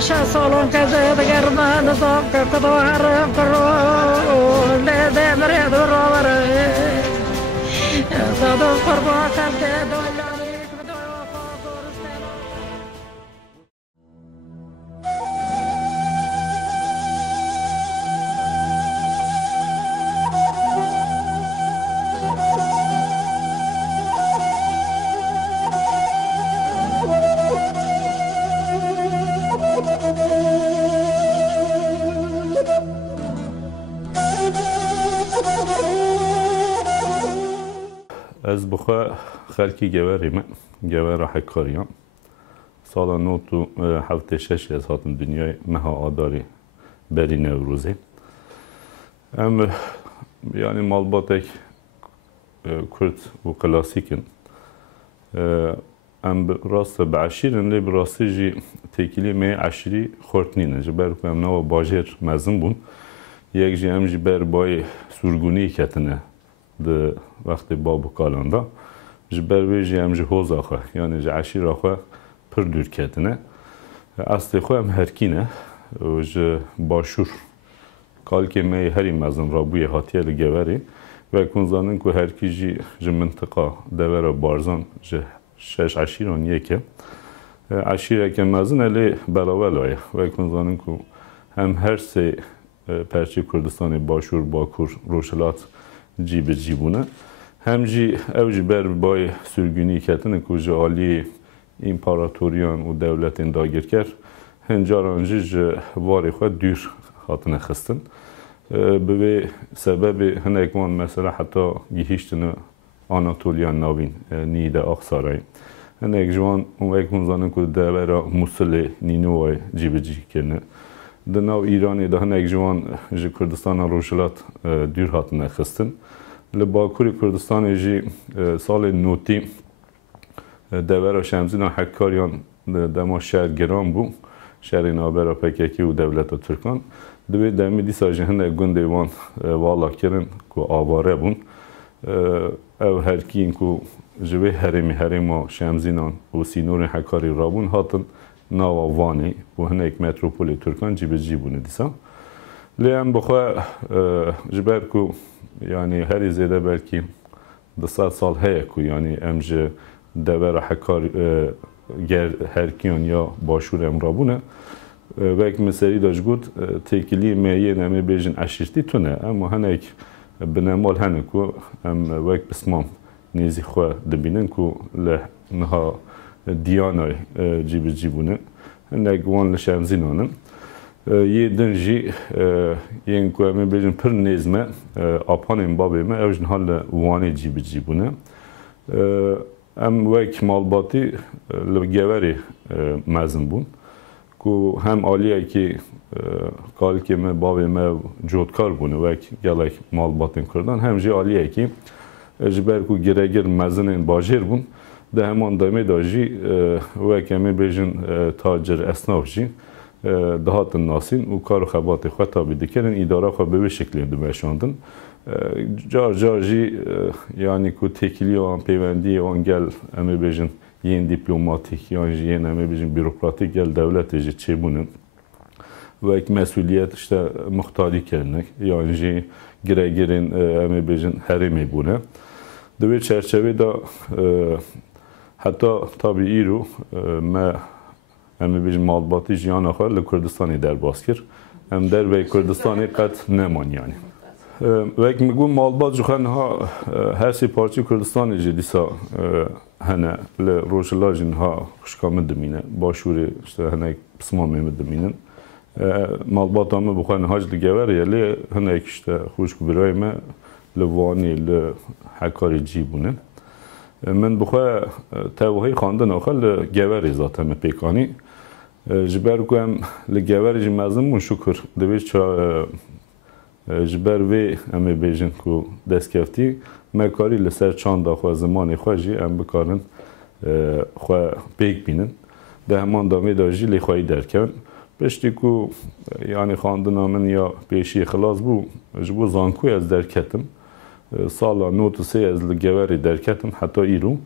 شه سالون که زدگر من نظام که کدو حرم کرو لیده مرید رو بره زدو قربا کرده دولانی کدو فاضورستان از بخوا خلکی گوری گور حکاریان سال 1976 از هاتن دنیای مها آداری بری نوروزی ام یعنی مالباتک کرد و کلاسیکن ام راست بعشیرن لی براستی جی تکیلی می عشری خورتنینه جبر کنم نو باجر مزن بون یک جی ام جی بر بای سرگونی کتنه ده وقتی باب کالاندا جبر ویجی ام جی حوز آخه یعنی جی عشیر آخه پر دور کتنه اصلی خو ام هرکینه و جی باشور کال که می هری مزن را بوی هاتیه لگوری و کنزانن که هرکی جی منطقه دور بارزان جی شش عشیران یکه عشیره که مزن علی بلاولایه و کنزانن که هم هر سه پرچه کردستان باشور باکور روشلات جی به جیبونه هم جی او جی بر بای سرگونی کتنه که جی آلی امپاراتوریان و دولت انداگر کرد هنجار آنجی جی واری خود دور خاطنه خستن به سبب هنگوان مثلا حتی گیهیشتن آناتولیان ناوین نیده آخسارای هنگ جوان اون وقت منظانه که دورا موسل نینوای جی به جی کنه در ناو ایرانی ده هنگ جوان جی کردستان روشلات دور هاتنه خستن لباکوری کردستان جی سال نوتی دورا شمزین حکاریان دما شهر گرام بو شهر نابرا پککی و دولت ترکان دوی دمی دیسا جهنه گنده وان والا کرن که آواره بون او هرکین که جوی حرم و شمزینان و سینور حکاری رابون هاتن ناوا وانی و هنه یک متروپولی ترکان جیب جیبونه دیسا لیم بخواه جبر که یعنی هری زیده بلکی 200 سال هیه که یعنی امجه دور حکار هرکیان یا باشور امرابونه و یک مسئله داشت گود تکیلی میه نمی بیشن عشیرتی تونه اما هنه یک بنامال هنه که ام و یک بسمام نیزی خواه دبینن که لنها دیانای جیب جیبونه هنه یک وان لشمزینانن یه دنجی این که می بیشن پر نیزمه آپان این بابه ما اوجن حال وانی جیب جیبونه ام و یک مالباتی لگوری مزن بون که هم عالیه که کاری که من بابی من جودکار بونه و یک گلک مالباتن کردن هم جی عالیه که جبر که گرگر مزن باجر بون ده همان دایمه داجی و کمی بیشن تاجر اسناف جی دهات ناسین و کار خبات خود تابیده کردن اداره خود به شکلی دمشاندن جار جی یعنی که تکیلی و آن پیوندی آن گل امی بیشن یین دیپلماتیک یعنی یین امی بیشن بیروکراتیک گل دولت جی چه بونن و یک مسئولیت işte muhtari کرنک یعنی جی گرگرین امی بیشن هرمی بونه دوی چرچوه دا حتی طبیعی رو ما امی بیشن مالباتی جیان آخر لکردستانی در باز کرد هم در به کردستانی قد نمان یعنی و یک میگم مالبات جوخن ها هر سی پارچه کردستانی جی دیسا هنه لروشلا جن ها خوشکامه دمینه باشوری işte هنه پسمامه دمینن مالبات همه بخوان هاج لگوره لی هنه یک işte خوشک برای ما لوانی لحکاری جی بونه من بخواه توهی خواندن آخر لگوره ذات همه پیکانی جبر کوم لگوره جی مزمون شکر دویش جبر وی امی بیشن کو دست کفتی مکاری لسر چند آخوا زمانی خواهی ام بکارن خواه پیک بینن ده همان دامی داجی لی خواهی درکن پشتی کو یعنی خواندن من یا پیشی خلاص بو جبو زانکوی از درکتم سالا 93 از لگوری درکتم حتی ایرو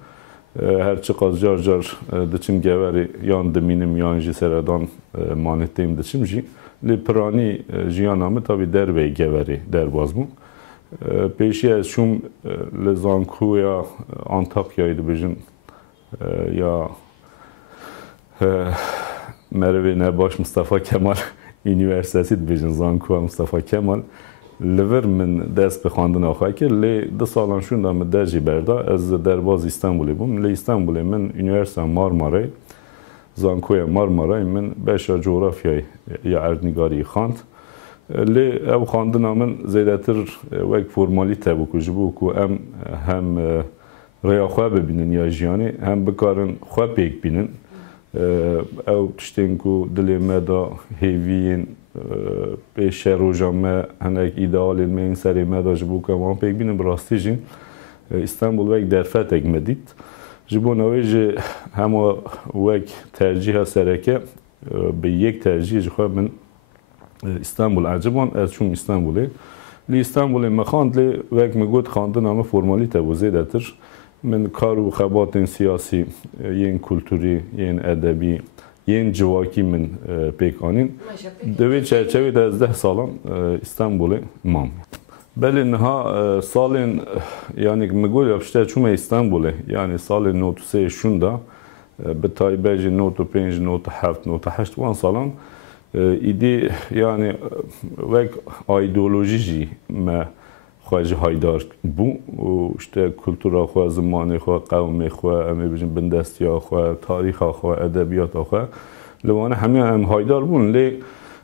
هرچی قاز جار جار دچم گوری یان دمینم یان جی سردان مانتیم دچم جی لی پرانی جیانامه تابی در وی گوری در بازمون پیشی از شوم لزانکو یا آنتاکیایی دبیجن یا مروی نباش مصطفی کمال یونیورسیتی دبیجن زانکو مصطفی کمال لور من دست به خواندن آخواه که لی 2 سالان شونده من درجی برده از درباز استانبولی بوم لی استانبولی من یونیورسیتی مارمارای زانکوی مارمارای من بشا جغرافیای یا اردنگاری خواند لی او خواندن من زیادتر وک فرمالیته بو که جبو که هم ریا خواه ببینن یا جیانی هم بکارن خواه پیک بینن او تشتین که دلی مدا هیوین پیش روزانه هنگ ایدئال من سری مدا جبو که وان پیک بینن براستی جین استانبول وک درفت اگ مدید جبو نویج همه وک ترجیح سرکه به یک ترجیح جخواه من استانبول عجبان از چون استانبولی لی استانبول مخاند لی وک مگود خواندن همه فرمالیته و زیدتر من کار و خبات سیاسی ین کلتوری ین ادبی ین جواکی من پیکانین دوی چرچوی 10 سالان استانبول مام بله نها سالن yani مگول yapıştı çume İstanbul'e yani sal notu se şunda به تایبه notu 5 notu 7 notu 8 وان سالان ایدی yani وک ایدئولوژی ما خواهی هایدار بو işte kültüra خو زمانه خو قوم خو امی بجن بندستی خو تاریخ خو ادبیات خو لوانه همه هم هایدار بون لی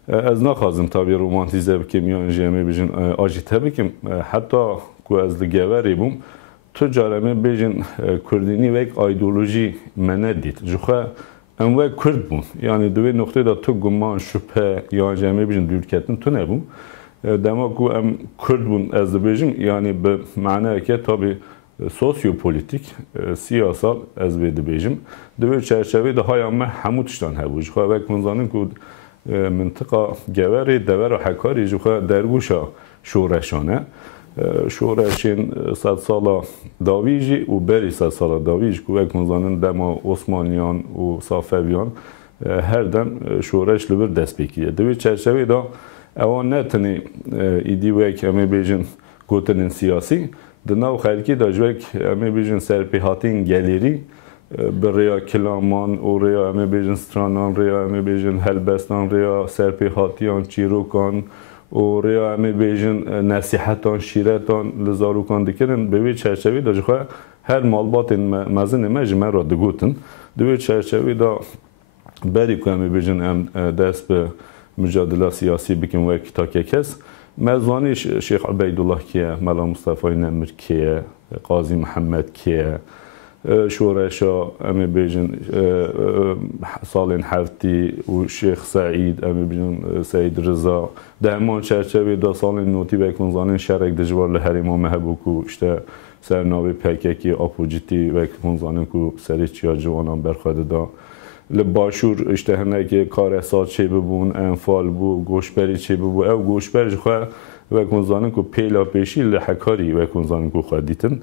از نخوازم تابی رومانتیزه بکیم یا انجامی بجن آجیته بکیم حتی که از لگوری بوم تو جارمه بجن کردینی وک ایدئولوژی منه دید جوخه ام وک کرد بون یعنی دوی نقطه دا تو گمان شبه یا انجامی بجن دورکتن تو نبون دما که ام کرد بون از بجن یعنی به معنی که تابی سوسیوپولیتیک سیاسال از بید بجم دوی چرچوه ده های همه همو تشتان هبو جوخه وک منظانم که منطقه جواری دور و حکاری جوخه درگوشا شورشانه شورشین 100 سال داویجی و بری 100 سال داویج که وک منظانن دما عثمانیان و صافویان هر دم شورش لبر دست بکیه دوی چرچوه دا اوان نتنی ایدی وک امی بیجن گوتنین سیاسی دناو خلکی دا جوک امی بیجن سرپیهاتین گلیری بریا کلامان و ریا امی بیجن سترانان ریا امی بیجن هلبستان ریا سرپیهاتیان چیروکان و ریا امی بیجن نصیحتان شیرتان لزاروکان دکرن بوی چرچوی دا جخواه هر مالبات مزن مجمع را دگوتن دوی چرچوی دا بری که امی بیجن دست به مجادله سیاسی بکن و کتاکه کس مزوانی شیخ عبیدالله کیه ملا مصطفی نمر کیه قاضی محمد کیه شورشا امی بیجن سالین هفتی و شیخ سعید امی بیجن سعید رضا ده همان چرچوی دا سالین نوتی بکنزانین شرک دجوار لحریم و محبو که اشته سرناوی پککی اپوجیتی بکنزانین که سری چیا جوانان برخواده دا لباشور اشته هنه که کار احساس چه ببون انفال بو گوشبری چه ببو او گوشبری خواه بکنزانین که پیلا پیشی لحکاری بکنزانین که خواه دیتن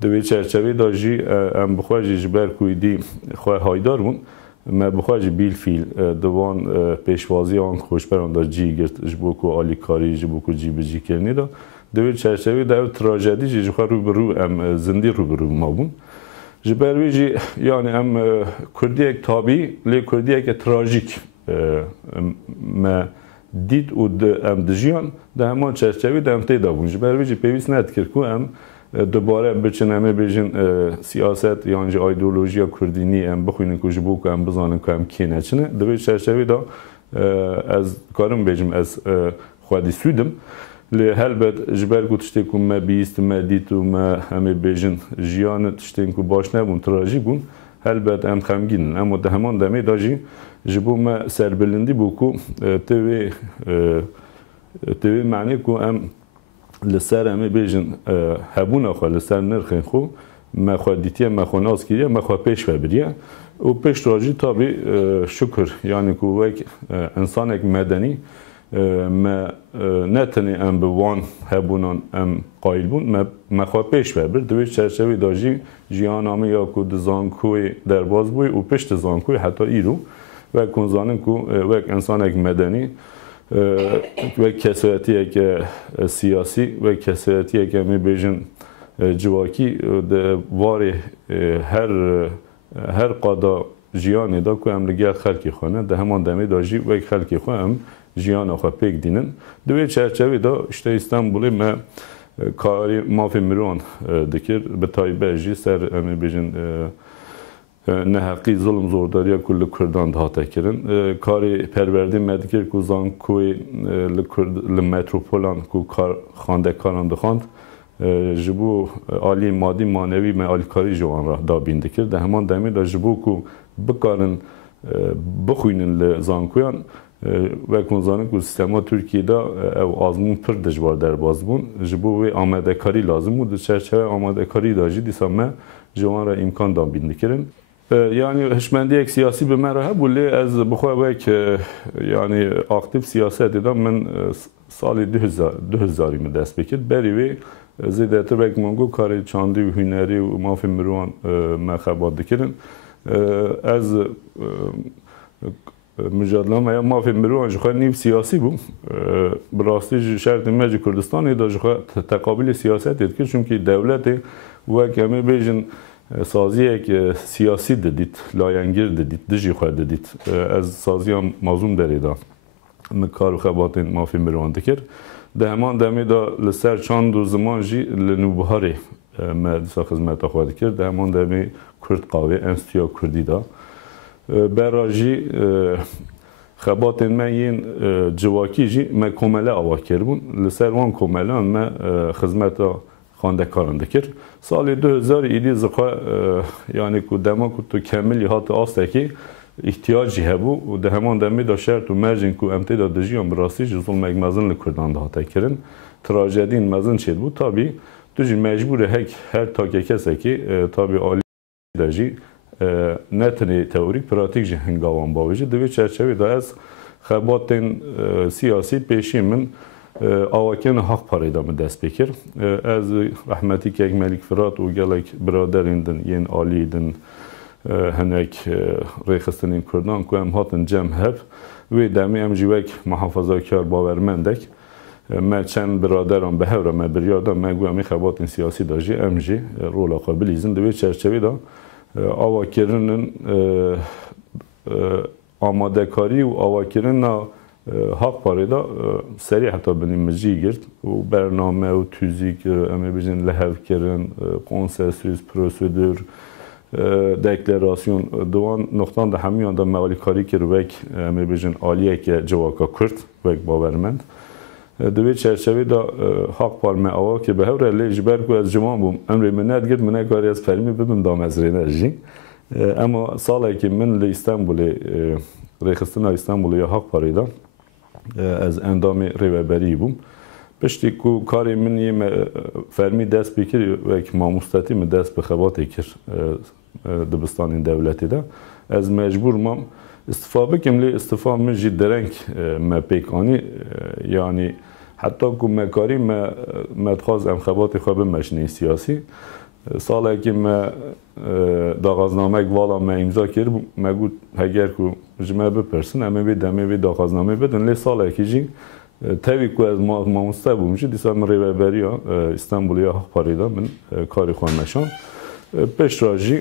دوی چرچوی دا جی ام بخواه جی جبر کوی دی خواه هایدار بون ما بخواه جی بیل فیل دوان پیشوازی آن خوشبران دا جی گرد جبو که آلی کاری جبو که جی بجی کرنی دا دوی چرچوی دا او تراجدی جی خواه رو برو ام زندی رو برو ما بون جبروی جی یعنی ام کردی یک تابی لی کردی یک تراژیک ما دید و ام دجیان دا همان چرچوی دا ام تیدا بون جبروی جی پیویس ند کرد که ام دوباره بچن همه بیشن سیاست یعنی ایدئولوژی کردینی ام بخوینن که جبو که ام بزنن که ام کی نچنه دوی چرچوی دا از کارم بیشم از خودی سودم لی هلبت جبر کو تشتی که ما بیست ما دیت و ما همه بیشن جیان تشتی که باش نبون تراژیک بون هلبت ام خمگینن اما ده همان دمی داجی جبو ما سربلندی بو که توی معنی که ام لسر همه بیشن هبون آخوا لسر نرخین خو ما خودیتیه ما خوناز کریه ما خوا پیش ببریه و پیش راجی تابی شکر یعنی که وک انسان یک مدنی ما نتنی ام به وان هبونان ام قایل بون ما خواه پیش ببر دوی چرچوی داجی جیان آمه یا که زانکوی در باز بوی و پشت زانکوی حتی ایرو و کنزانن که وک انسان یک مدنی و کسایتی یک سیاسی و کسایتی یک می بیجن جواکی واره هر قادا جیانی دا که ام لگه خلقی خانه ده همان دمی داجی وک خلقی خواه ام جیان آخوا پیک دینن دوی چرچوی دا اشته استانبولی ما کاری مافی میرون دکر به تایبه جی سر امی بیجن نهقی ظلم زورداریا کل کردان دهاته کرن کاری پروردی مدکر که زان کوی لمتروپولان که خانده کاران دخاند جبو عالی مادی مانوی ما عالی کاری جوان را دابین دکر ده همان دمی دا جبو که بکارن بخوینن لزانکویان و کنزانه که سیستما ترکیه دا او آزمون پر دجوار در باز بون جبو و آماده کاری لازم بود چرچه آماده کاری داجی دیسا ما جوان را امکان دابین دکرن یعنی هشمندی یک سیاسی به من راه بولی از بخواه یک یعنی اکتیو سیاست دیدم من سال 2000 می دست بکرد بری وی زیادتر یک منگو کاری چاندی و هنری و مافی مروان مخبات دکرن از مجادله ما مافی مروان جخواه نیو سیاسی بوم براستی شرط مجی کردستانی دا جخواه تقابل سیاست دید که چونکه دولت و کمی بیجن سازی یک سیاسی دید لاینگیر دید دجی خواه دید از سازی هم موضوع دریده مکار و خباتین مافی مروان دکر ده همان دمی دا لسر چند و زمان جی لنوبهاری مدرسه خدمت خواهد کرد ده همان دمی کرد قاوه انستیا کردی دا براجی خباتین من این جواکی جی من کمله آوا کربون لسر وان کمله من خدمت خانده کاران دکر سال 2000 ایدی زخوا یعنی که دما که تو کاملی هات آسته که احتیاجی هبو و ده همان دمی دا شرط و مرجین که امتدا دجیان براستی جزول مگمزن لکردان ده هاته کرن تراژدین مزن شد بود تابی دوجی مجبور هر تاکه کسی که تابی آلی دجی نتنی تئوریک پراتیک جی هنگاوان باویجی دوی چرچوی دا از خباتین سیاسی پیشی من آواکن حق پاریدا من دست بکر از رحمتی که ملک فرات و گلک برادریندن ین آلیدن هنک ریخستنین کردان که هم هاتن جمع هف و دمی هم جیوک محافظه کار باورمندک ما چند برادران به هفره ما بریادم ما گویمی خباتین سیاسی داجی ام جی رولا قابلیزن دوی چرچوی دا آواکرنن آماده کاری و آواکرن حق پاریدا سریع حتی بنیم مجی گرد و برنامه و توزیک امی بیجن لحو کرن کنسنسوس پروسیدور دکلراسیون دوان نقطان ده همیان دا موالی کاری کرد وک امی بیجن آلیه که جواکا کرد وک باورمند دوی چرچوی دا حق پارمه آوا که به هوره لیج برگو از جوان بوم امری منت گرد منه کاری از فرمی ببین دام از رینرژی اما ساله که من لی استانبولی ریخستن استانبولی حق پاریدا از اندام ریوبری بوم پشتی که کاری من یه فرمی دست بکری و یک ماموستاتی من دست به خواهد کرد دبستان دولتی دا از مجبور مام استفاده بکم لی استفاده من جی درنگ ما پیکانی یعنی حتی که مکاری ما دخواست ام خواهد خواه بمشنی سیاسی ساله که ما داغازنامه والا ما امضا کرد ما گود اگر که جمعه بپرسن اما بی داغازنامه بدن لی ساله که جی تاوی که از ماموسته بومجی دیسا من ریوبری ها استانبولی ها حق پاریدا من کاری خواه نشان پیش راجی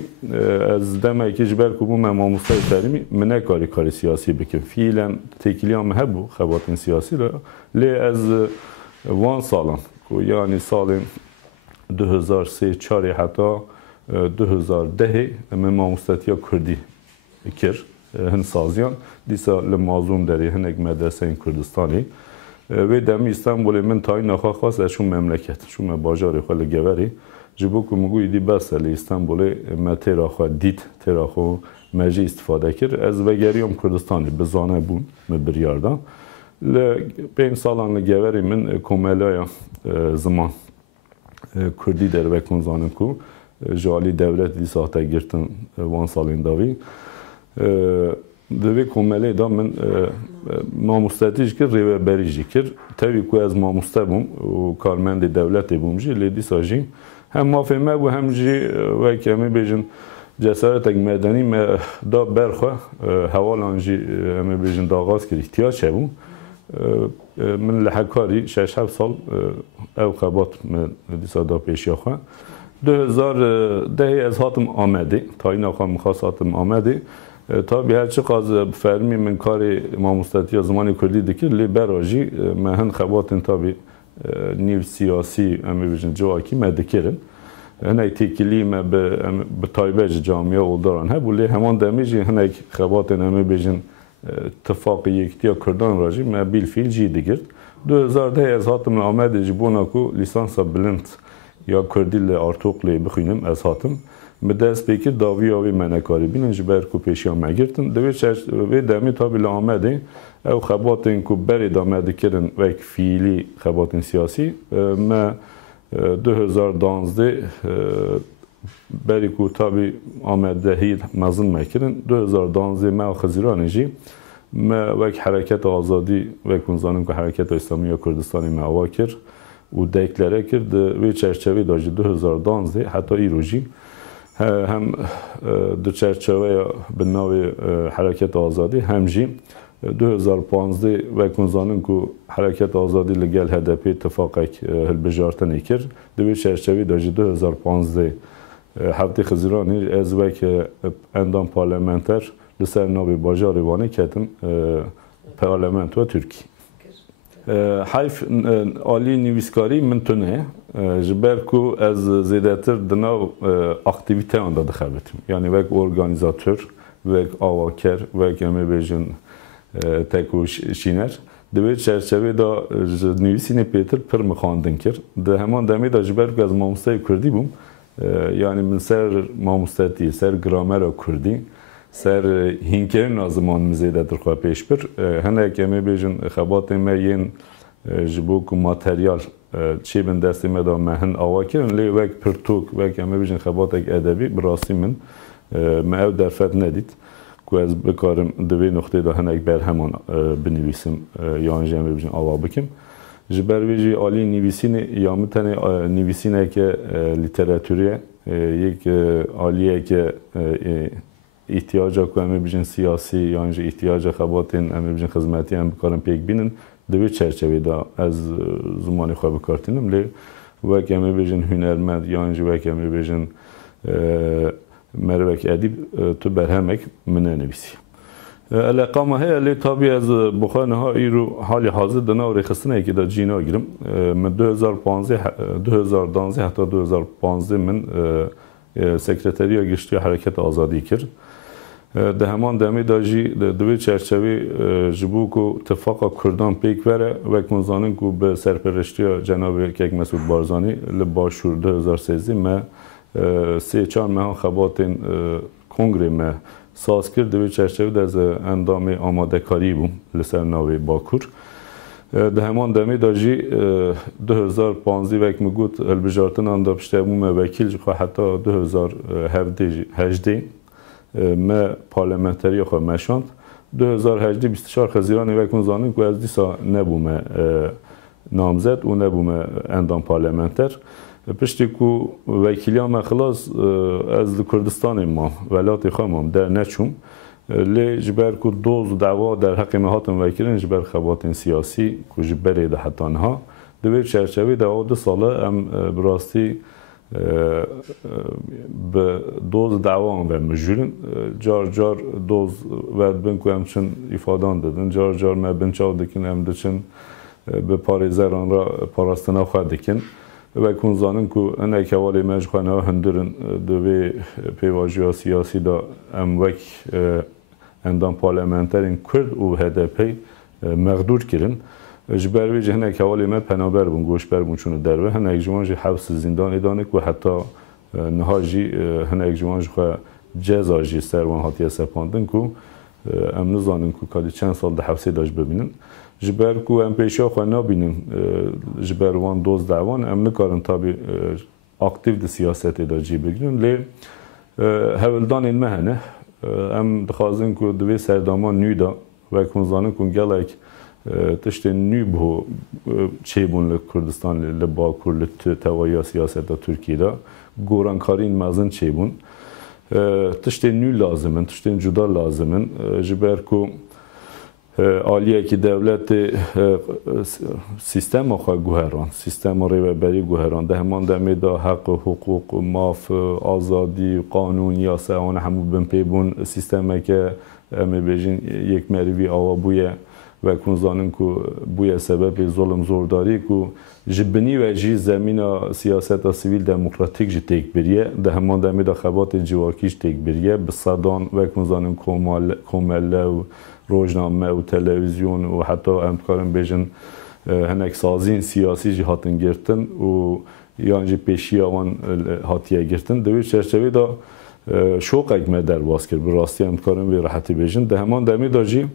از دمه که جبر که بوم ماموسته تریمی منه کاری سیاسی بکن فیلا تکیلی هم هبو خواتین سیاسی لی از وان سالان که یعنی سال 2003 حتی 2010 من ماموستتی ها کردی کر هن سازیان دیسا لمازوم داری هنگ مدرسه این کردستانی و دمی استانبولی من تایی نخواه خواست از شون مملکت شون باجاری خواه لگوری جبو که مگوی دی بس لی استانبولی ما تیرا خواه دید تیرا خواه مجی استفاده کرد از وگری هم کردستانی بزانه بون مبریاردا پین سالان لگوری من کمالای زمان کردی در وکن زانم کو جالی دولت دی ساعته گرتن وان سالین داوی دوی کمالی دا من ماموستاتیش کرد ریوه بریجی کرد تاوی که از ماموسته بوم و کارمند دولتی بوم جی لیدی ساجیم هم مافهمه و هم جی و کمی بیجن جسارت مدنی دا برخواه حوالان جی همی بیجن دا آغاز کرد احتیاج چه بوم من لحکاری 6-7 سال او خبات من دیسا دا پیشی خواه 2010 از هاتم آمده تا این آخواه مخواست هاتم آمده تا به هر چه قاز فرمی من کار ماموستاتی زمانی کردی دکر لی براجی مهن خباتن تا به نیو سیاسی امی بجن جواکی مدکرن هنای تکیلی ما به تایبه جامعه اولداران هبو لی همان دمیجی هنای خباتن امی بجن اتفاق یکتیا کردان راجی ما بیل فیل جی دگرد 2010 از هاتم آمده جبونا کو لیسانسا بلند یا کردی لی ارتوق لی بخوینم از هاتم به دست بکر داوی آوی منکاری بینن جبر کو پیشی هم گرتن دوی دمی تا بیل آمده او خباتن کو بری دامده کرن وک فیلی خباتن سیاسی ما 2012 بری کو تا بی آمده هید مزن مکرن 2012 ما خزیران جی ما وک حرکت آزادی وک منظانم که حرکت اسلامی یا کردستانی معوا کرد و دیکلره کرد وی چرچوی داجی 2012 حتی ایروژی هم در چرچوه به ناو حرکت آزادی هم جی 2015 و کنزانم که حرکت آزادی لگل هدپی اتفاقی هل بجارتنی کرد دوی چرچوه داجی 2015 هفته خزیرانی از وک اندام پارلمنتر لسر ناو باجار وانه کتم پارلمنت و ترکی حیف عالی نویسکاری من تونه جبر کو از زیادتر دناو اکتیویته آن داده خبرتیم یعنی وک ارگانیزاتور وک آواکر وک امی بیجن تکوش شینر دوید چرچوه دا نویسین پیتر پر مخاندن کرد ده همان دمی دا جبر کو از ماموسته کردی بوم یعنی من سر ماموستاتی سر گرامر کردی سر هینکر نازمان مزیده در خواه پیش بر هنه کمی بیجن خبات ما ین جبوک و ماتریال چی بین دستی ما دا مهن آوا کرن لی وک پرتوک وک کمی بیجن خبات اک ادبی براستی من ما او درفت ندید که از بکارم دوی نقطه دا هنه اک بر همان بنویسم یا انجام بیجن آوا بکم جبر ویجی عالی نویسین یا متنه نویسینه که لیتراتوریه یک عالیه که احتیاج که امی بیشن سیاسی یا اینجا احتیاج خباتین امی بیشن خدمتی هم بکارم پیک بینن دوی چرچوی دا از زمانی خواه بکارتینم لی وک امی بیشن هنرمند یا اینجا وک امی بیشن مروک ادیب تو برهمک منه نویسی الاقامه هی لی تابی از بخانه ها ای رو حالی حاضر دنا و ریخستنه که دا جینا گیرم من 2012 حتی 2015 من سکرتری گشتی حرکت آزادی کرد ده همان دمی داجی دوی چرچوی جبو کو اتفاق کردان پیک وره و کنزانن کو به سرپرشتی جناب کیک مسعود بارزانی لباشور 2013 ما 3-4 ماه خباتین کنگره ما ساز کرد دوی چرچوی از اندام آماده کاری بوم لسر ناوی باکور ده همان دمی داجی 2015 وقت مگود البجارتن آن داشته بوم وکیل جو حتی 2017 ما پارلمنتری خو مشاند 2018 24 خزیران وقت مزانن که از دیسا نبوم نامزد و نبوم اندام پارلمنتر پشتی کو وکیلیان ما خلاص از کردستان ما ولایت خامم در نچوم لی جبر کو دوز و دعوا در حق مهاتم وکیلن جبر خباتن سیاسی کو جبری ده حتی آنها دوی چرچوی دعوا 2 ساله هم براستی به دوز دعوا هم مجبورن جار جار دوز ورد بین که همچن ifadان دادن جار جار ما بنچاو دکن هم دچن به پاریزر آن را پاراستنا خواه دکن و کنزانن که انه کوالی مجخانه ها هندرن دوی پیواجی ها سیاسی دا ام وک اندام پارلمنترین کرد و هدپی مقدور کرن جبر وی جهنه کوالی ما پنابر بون گوش بر بون چونه دروه هنه اک جوانجی حبس زندان ایدانک و حتی نهاجی هنه اک جوانجی خواه جزاجی سروان هاتی سپاندن که ام نزانن که کالی چند سال ده حبسی داشت ببینن جبر که ام پیشی ها خواه نبینن جبر وان دوز دعوان ام نکارن تابی اکتیو ده سیاستی دا جی بگیرن لی هولدان این مهنه ام دخوازن که دوی سردامان نوی دا و کنزانه کن گلک تشت نوی بو چه بون لکردستان لباکور لتوایا سیاست دا ترکیه دا گورانکارین مزن چه بون تشت نوی لازمن تشت جدا لازمن جبر که عالیه که دولت سیستم آخواه گوهران سیستم ریوبری گوهران ده همان دمی دا حق حقوق ماف آزادی قانون یاسه آن همو بمپی بون سیستم که امی بیجین یک مروی آوا بویه و کنزانن که بویه سبب ظلم زورداری که جبنی و جی زمین سیاست سیویل دموکراتیک جی تک بریه ده همان دمی دا خبات جواکیش تک بریه بصدان و کنزانن کومله و روزنامه و تلویزیون و حتی امکارن بیشن هنک سازین سیاسی جی هاتن گرتن و یعنی پیشی آوان هاتیه گرتن دوی چرچوی دا شوق اگمه در باز کرد براستی امکارن به راحتی بیشن ده همان دمی دا جی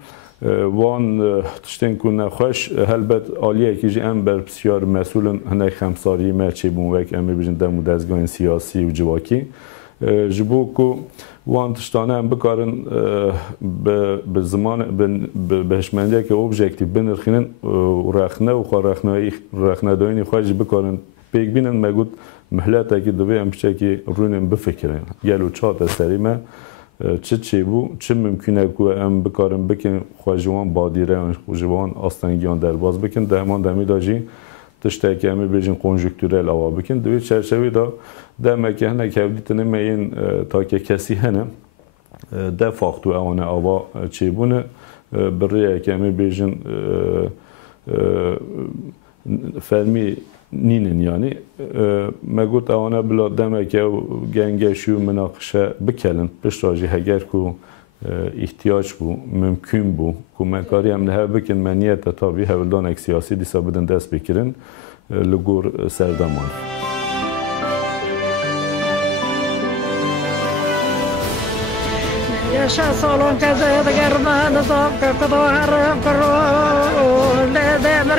وان تشتین کنه خوش هلبت عالیه که جی ام بر بسیار مسئولن هنک خمساری مرچی بون وک امی بیشن دمو دزگاه سیاسی و جواکی جبو کو وان تشتانه هم بکارن به زمان به هشمندیه که اوبژکتیو بنرخینن و رخنه و خواه رخنه داینی خواهی بکارن پیک بینن مگود محلته که دوی هم پیچه که روینن بفکرن گلو چات سریمه چه بو چه ممکنه که هم بکارن بکن خواه جوان بادیره و جوان آستانگیان در باز بکن ده همان دمی داجی تشته که همی بیشن کنجکتورل آوا بکن دوی چرچوی دا دمه که هنه که دیتنه این تا که کسی هنه ده فاختو اوانه آوا چی بونه بریه که همی بیشن فرمی نینن یعنی مگوت اوانه بلا دمه که گنگشی و مناقشه بکلن بشراجی هگر که احتیاج بو ممکن بو که مکاری هم نه بکن منیت تابی هولدان اک سیاسی دیسا بدن دست بکرن لگور سردامان يشا صالون كذا دقرمان صاب كقدوار كرو لدم